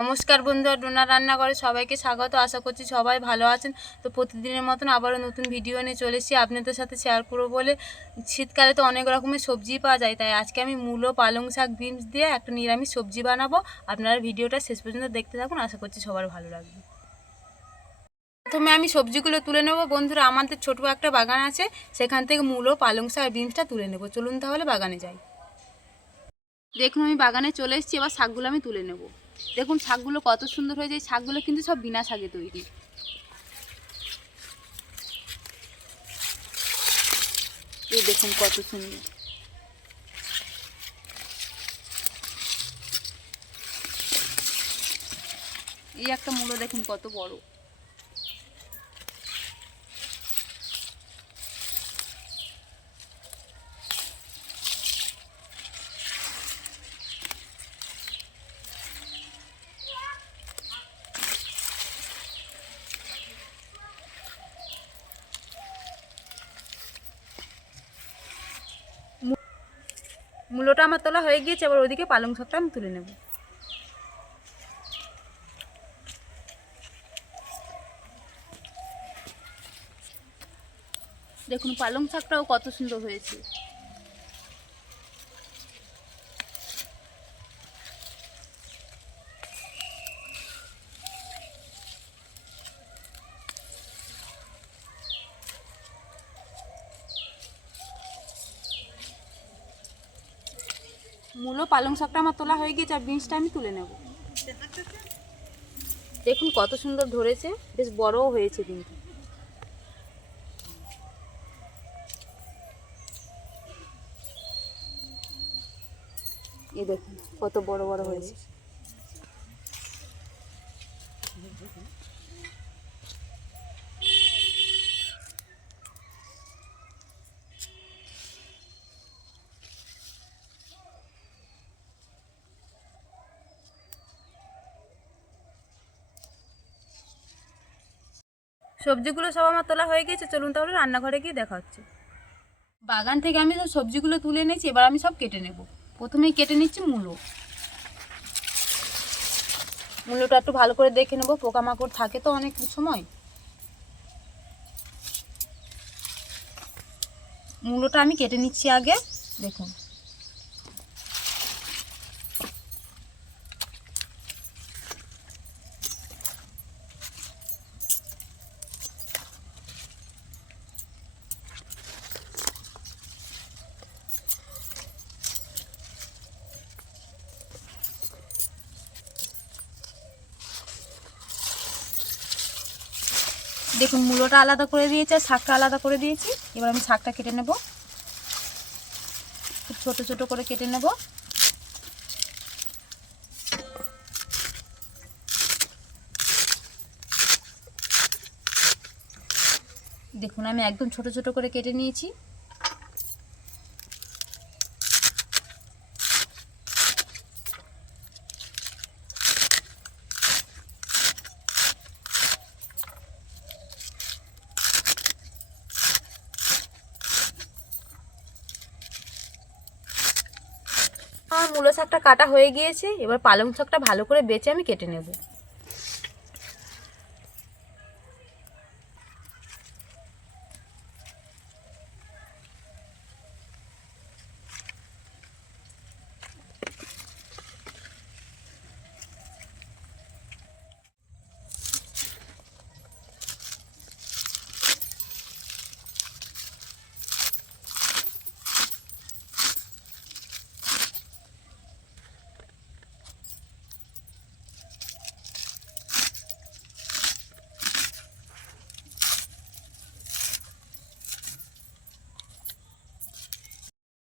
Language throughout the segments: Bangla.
নমস্কার বন্ধুরা, ডোনা রান্নাঘরে সবাইকে স্বাগত। আশা করছি সবাই ভালো আছেন। তো প্রতিদিনের মতন আবারও নতুন ভিডিও নিয়ে চলে এসেছি আপনাদের সাথে শেয়ার করবো বলে। শীতকালে তো অনেক রকমের সবজি পাওয়া যায়, তাই আজকে আমি মূলো, পালং শাক, বিনস দিয়ে একটা নিরামিষ সবজি বানাবো। আপনারা ভিডিওটা শেষ পর্যন্ত দেখতে থাকুন, আশা করছি সবার ভালো লাগবে। প্রথমে আমি সবজিগুলো তুলে নেব বন্ধুরা। আমাদের ছোটো একটা বাগান আছে, সেখান থেকে মূলো, পালং শাক আর বিনসটা তুলে নেব। চলুন তাহলে বাগানে যাই। দেখুন আমি বাগানে চলে এসেছি, এবার শাকগুলো আমি তুলে নেব। দেখুন শাকগুলো কত সুন্দর হয়ে যায়। শাকগুলো কিন্তু সব বিনা শাকে তৈরি। এই দেখুন কত সুন্দর। এই একটা মূলো দেখুন কত বড়। মূলোটা আমার তোলা হয়ে গিয়েছে, এবার ওইদিকে পালং শাকটা আমি তুলে নেব। দেখুন পালং শাকটাও কত সুন্দর হয়েছে। মূলো, পালং শাকটা আমার তোলা হয়ে গিয়েছে, আর বিনসটা আমি তুলে নেব। দেখুন কত সুন্দর ধরেছে, বেশ বড়ও হয়েছে কিন্তু। এই দেখুন কত বড় বড় হয়েছে। সবজিগুলো সব আমার তোলা হয়ে গেছে, চলুন তাহলে রান্নাঘরে গিয়ে দেখা হচ্ছে। বাগান থেকে আমি সব সবজিগুলো তুলে এনেছি, এবার আমি সব কেটে নেব। প্রথমেই কেটে নিচ্ছি মূলো। মূলোটা একটু ভালো করে দেখে নেবো, পোকামাকড় থাকে তো অনেক সময়। মূলোটা আমি কেটে নিচ্ছি আগে। দেখুন দেখুন মূলোটা আলাদা করে দিয়েছি আর শাকটা আলাদা করে দিয়েছি। এবার আমি শাকটা কেটে নেব, খুব ছোট ছোট করে কেটে নেব। দেখুন আমি একদম ছোট ছোট করে কেটে নিয়েছি। আমার মূলো শাকটা কাটা হয়ে গিয়েছে, এবার পালং শাকটা ভালো করে বেছে আমি কেটে নেব।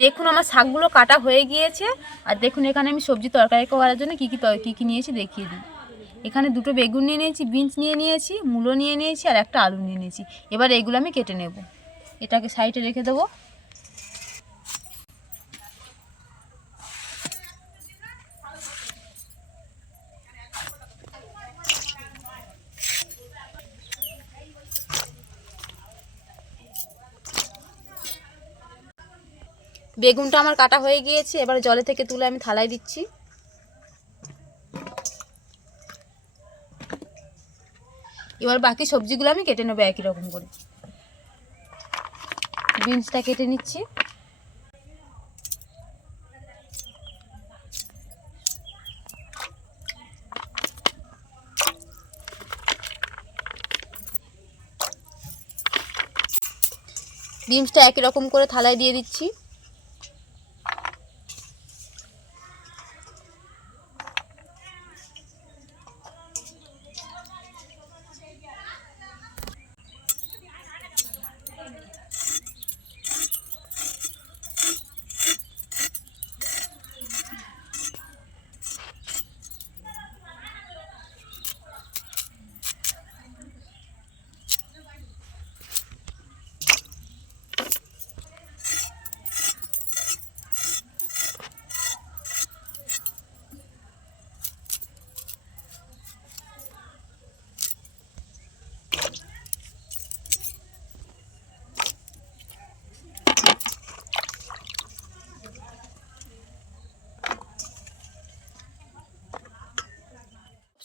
দেখুন আমার শাকগুলো কাটা হয়ে গিয়েছে। আর দেখুন এখানে আমি সবজি তরকারি করার জন্য কী কী নিয়েছি দেখিয়ে দিই। এখানে দুটো বেগুন নিয়ে নিয়েছি, বিনস নিয়ে নিয়েছি, মূলো নিয়ে নিয়েছি, আর একটা আলু নিয়ে নিয়েছি। এবার এগুলো আমি কেটে নেব। এটাকে সাইডে রেখে দেবো। বেগুনটা আমার কাটা হয়ে গিয়েছে, এবার জলে থেকে তুলে আমি থালায় দিচ্ছি। এবার বাকি সবজিগুলো আমি কেটে নেবো একই রকম করে। বিনসটা কেটে নিচ্ছি। বিনসটা একই রকম করে থালায় দিয়ে দিচ্ছি।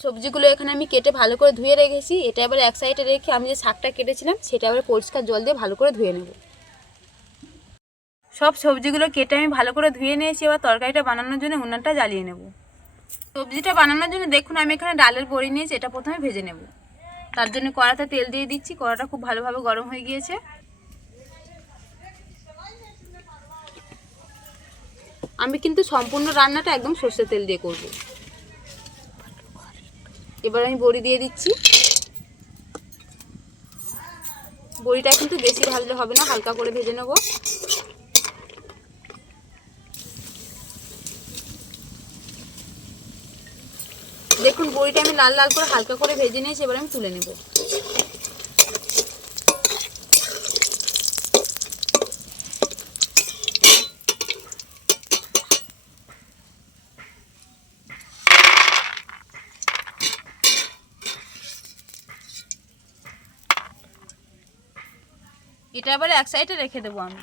সবজিগুলো এখানে আমি কেটে ভালো করে ধুয়ে রেখেছি। এটা এবার এক সাইডে রেখে আমি যে শাকটা কেটেছিলাম সেটা আবার পরিষ্কার জল দিয়ে ভালো করে ধুয়ে নেব। সব সবজিগুলো কেটে আমি ভালো করে ধুয়ে নিয়েছি। এবার তরকারিটা বানানোর জন্য উনুনটা জ্বালিয়ে নেব। সবজিটা বানানোর জন্য দেখুন আমি এখানে ডালের বড়ি নিয়েছি, এটা প্রথমে ভেজে নেব। তার জন্য কড়াতে তেল দিয়ে দিচ্ছি। কড়াটা খুব ভালোভাবে গরম হয়ে গিয়েছে। আমি কিন্তু সম্পূর্ণ রান্নাটা একদম সর্ষের তেল দিয়ে করব। এবার আমি বড়ি দিয়ে দিচ্ছি। বড়িটা কিন্তু বেশি ভাজলে হবে না, হালকা করে ভেজে নেব। দেখুন বড়িটা আমি লাল লাল করে হালকা করে ভেজে নিয়েছি। এবার আমি তুলে নেব। এটা আবার এক সাইডে রেখে দেবো আমি।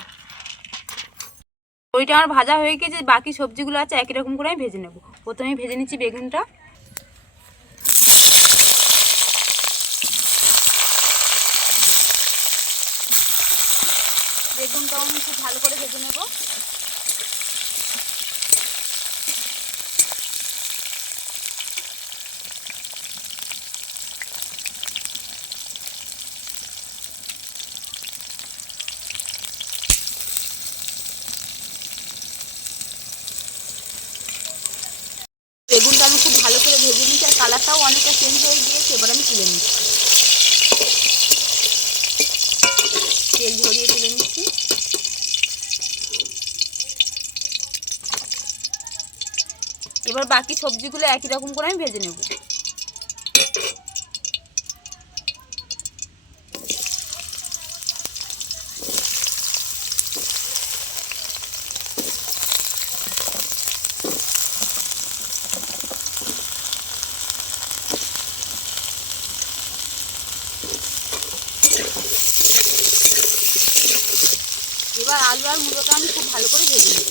বড়িটা আমার ভাজা হয়ে গেছে। বাকি সবজিগুলো আছে একই রকম করে আমি ভেজে নেব। প্রথমে ভেজে নিচ্ছি বেগুনটা। বেগুনটাও আমি খুব ভালো করে ভেজে নেব। বেগুনটা আমি খুব ভালো করে ভেজে নিচ্ছি আর কালারটাও অনেকটা চেঞ্জ হয়ে গিয়েছে। এবার আমি তুলে নিচ্ছি, তেল ঝরিয়ে তুলে নিচ্ছি। এবার বাকি সবজিগুলো একই রকম করে আমি ভেজে নেব। এবার আলু আর মূলোটা আমি খুব ভালো করে ভেজে নেব।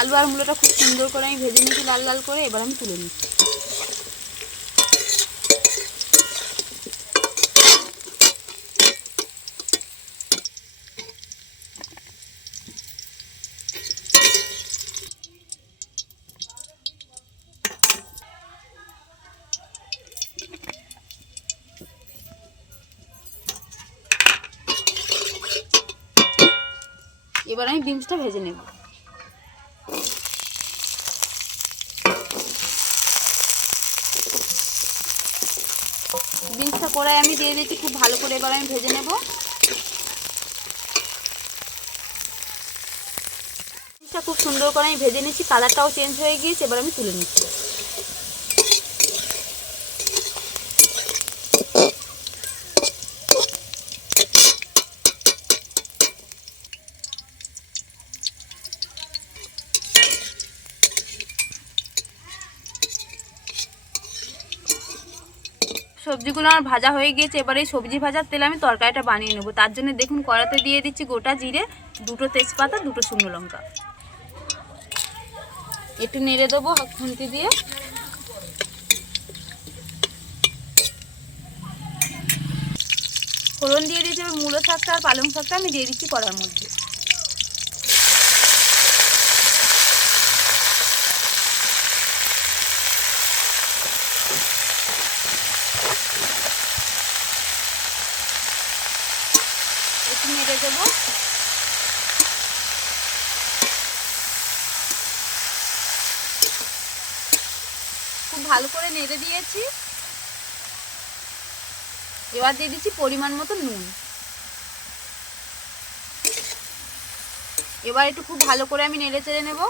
আলু আর মূলোটা খুব সুন্দর করে আমি ভেজে নিয়েছি লাল লাল করে। এবার আমি তুলে নিচ্ছি। এবার আমি বিনসটা ভেজে নেব। বিনসটা কড়াই আমি দিয়ে দিচ্ছি খুব ভালো করে। এবার আমি ভেজে নেব। বিনসটা খুব সুন্দর করে আমি ভেজে নিচ্ছি, কালারটাও চেঞ্জ হয়ে গিয়েছে। এবার আমি তুলে নিচ্ছি। সবজিগুলো আমার ভাজা হয়ে গিয়েছে। এবার এই সবজি ভাজার তেলে আমি তরকারিটা বানিয়ে নেব। তার জন্য দেখুন কড়াতে দিয়ে দিচ্ছি গোটা জিরে, দুটো তেজপাতা, দুটো শুকনো লঙ্কা। একটু নেড়ে দেবো খুন্তি দিয়ে। ফোড়ন দিয়ে দিয়েছি। এবার মূলো শাকটা আর পালং শাকটা আমি দিয়ে দিচ্ছি কড়ার মধ্যে। একটু নেড়ে দেবো। খুব ভালো করে নেড়ে দিয়েছি। এবার দিয়ে দিচ্ছি পরিমাণ মতো নুন। এবার একটু খুব ভালো করে আমি নেড়ে চেড়ে নেব।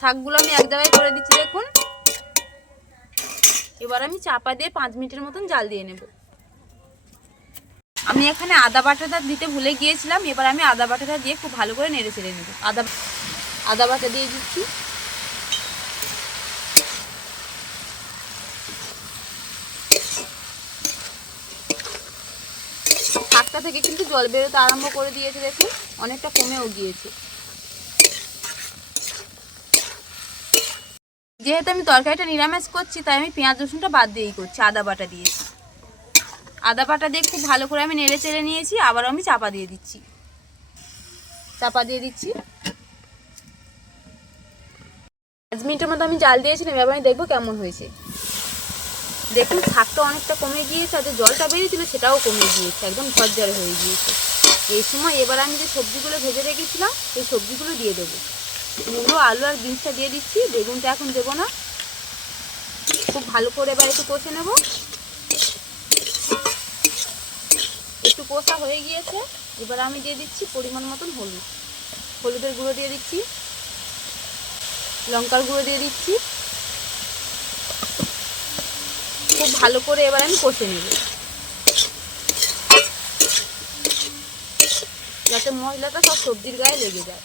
শাকগুলো আমি এক জায়গায় করে দিচ্ছি দেখুন। এবার আমি চাপা দিয়ে 5 মিনিটের মতন জাল দিয়ে নেব। আমি এখানে আদা বাটাটা দিতে ভুলে গিয়েছিলাম। এবার আমি আদা বাটাটা দিয়ে খুব ভালো করে নেড়ে চেড়ে নেব। আদা বাটা দিয়ে দিচ্ছি। শাকটা থেকে কিন্তু জল বেরোতে আরম্ভ করে দিয়েছে দেখুন, অনেকটা কমেও গিয়েছে। যেহেতু আমি তরকারিটা নিরামিষ করছি তাই আমি পেঁয়াজ রসুনটা বাদ দিয়েই করছি, আদা বাটা দিয়েছি। আদা বাটা দিয়ে খুব ভালো করে আমি নেড়ে চেড়ে নিয়েছি। আবার আমি চাপা দিয়ে দিচ্ছি। 5 মিনিটের মতো আমি জাল দিয়েছিলাম। এবার আমি দেখবো কেমন হয়েছে। দেখুন শাকটা অনেকটা কমে গিয়েছে, আর যে জলটা বেরিয়েছিল সেটাও কমে গিয়েছে, একদম ঝরঝরে হয়ে গিয়েছে। এই সময় এবার আমি যে সবজিগুলো ভেজে রেখেছিলাম সেই সবজিগুলো দিয়ে দেবো। মূলো, আলু আর বিনসটা দিয়ে দিচ্ছি। বেগুনটা এখন দেবো না। খুব ভালো করে এবার একটু কষে নেব। একটু কষা হয়ে গিয়েছে। এবার আমি দিয়ে দিচ্ছি পরিমাণ মতন হলুদ। হলুদের গুঁড়ো দিয়ে দিচ্ছি, লঙ্কার গুঁড়ো দিয়ে দিচ্ছি। খুব ভালো করে এবার আমি কষে নেব, যাতে মশলাটা সব সবজির গায়ে লেগে যায়।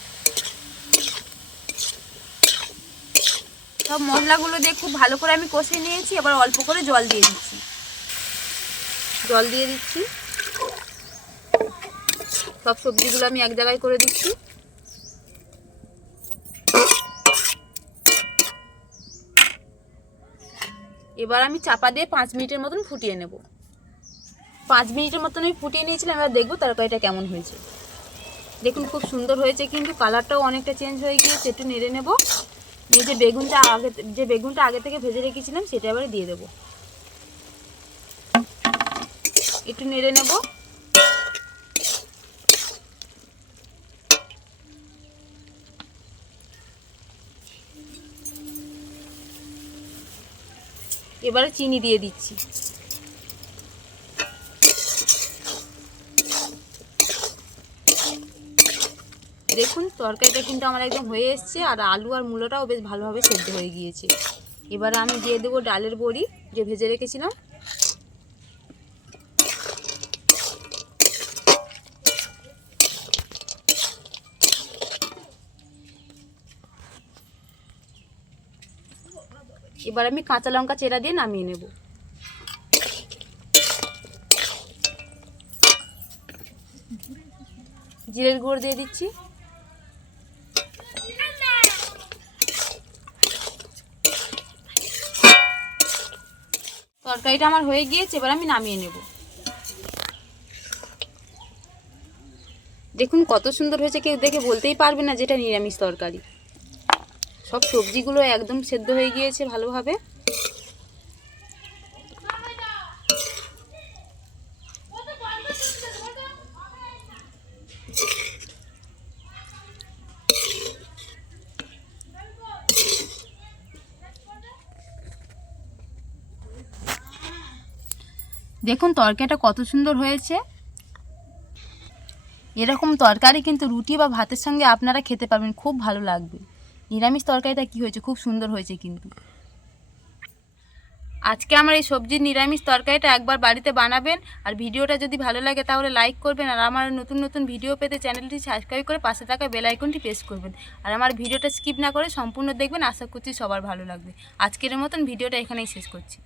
সব মশলাগুলো দিয়ে খুব ভালো করে আমি কষে নিয়েছি। এবার অল্প করে জল দিয়ে দিচ্ছি। সব সবজিগুলো আমি এক জায়গায় করে দিচ্ছি। এবার আমি চাপা দিয়ে 5 মিনিটের মতন ফুটিয়ে নেব। 5 মিনিটের মতন আমি ফুটিয়ে নিয়েছিলাম। এবার দেখবো তরকারিটা কেমন হয়েছে। দেখুন খুব সুন্দর হয়েছে, কিন্তু কালারটাও অনেকটা চেঞ্জ হয়ে গিয়েছে। একটু নেড়ে নেব। যে বেগুনটা আগে থেকে ভেজে রেখেছিলাম সেটা এবারে দিয়ে দেবো। একটু নেড়ে নেব। এবারে চিনি দিয়ে দিচ্ছি। দেখুন তরকারিটা কিন্তু আমার একদম হয়ে এসছে, আর আলু আর মূলোটাও বেশ ভালোভাবে সেদ্ধ হয়ে গিয়েছে। এবারে আমি দিয়ে দেবো ডালের বড়ি যে ভেজে রেখেছিলাম। এবার আমি কাঁচা লঙ্কা চেরা দিয়ে নামিয়ে নেব। জিরের গুঁড়ো দিয়ে দিচ্ছি। তরকারিটা আমার হয়ে গিয়েছে। এবার আমি নামিয়ে নেব। দেখুন কত সুন্দর হয়েছে, কেউ দেখে বলতেই পারবে না যেটা নিরামিষ তরকারি। সব সবজিগুলো একদম সেদ্ধ হয়ে গিয়েছে ভালোভাবে। দেখুন তরকারিটা কত সুন্দর হয়েছে। এরকম তরকারি কিন্তু রুটি বা ভাতের সঙ্গে আপনারা খেতে পারবেন, খুব ভালো লাগবে। নিরামিষ তরকারিটা কি হয়েছে, খুব সুন্দর হয়েছে কিন্তু। আজকে আমার এই সবজির নিরামিষ তরকারিটা একবার বাড়িতে বানাবেন। আর ভিডিওটা যদি ভালো লাগে তাহলে লাইক করবেন, আর আমার নতুন নতুন ভিডিও পেতে চ্যানেলটি সাবস্ক্রাইব করে পাশে থাকা বেল আইকনটি প্রেস করবেন। আর আমার ভিডিওটা স্কিপ না করে সম্পূর্ণ দেখবেন, আশা করছি সবার ভালো লাগবে। আজকের মতন ভিডিওটা এখানেই শেষ করছি।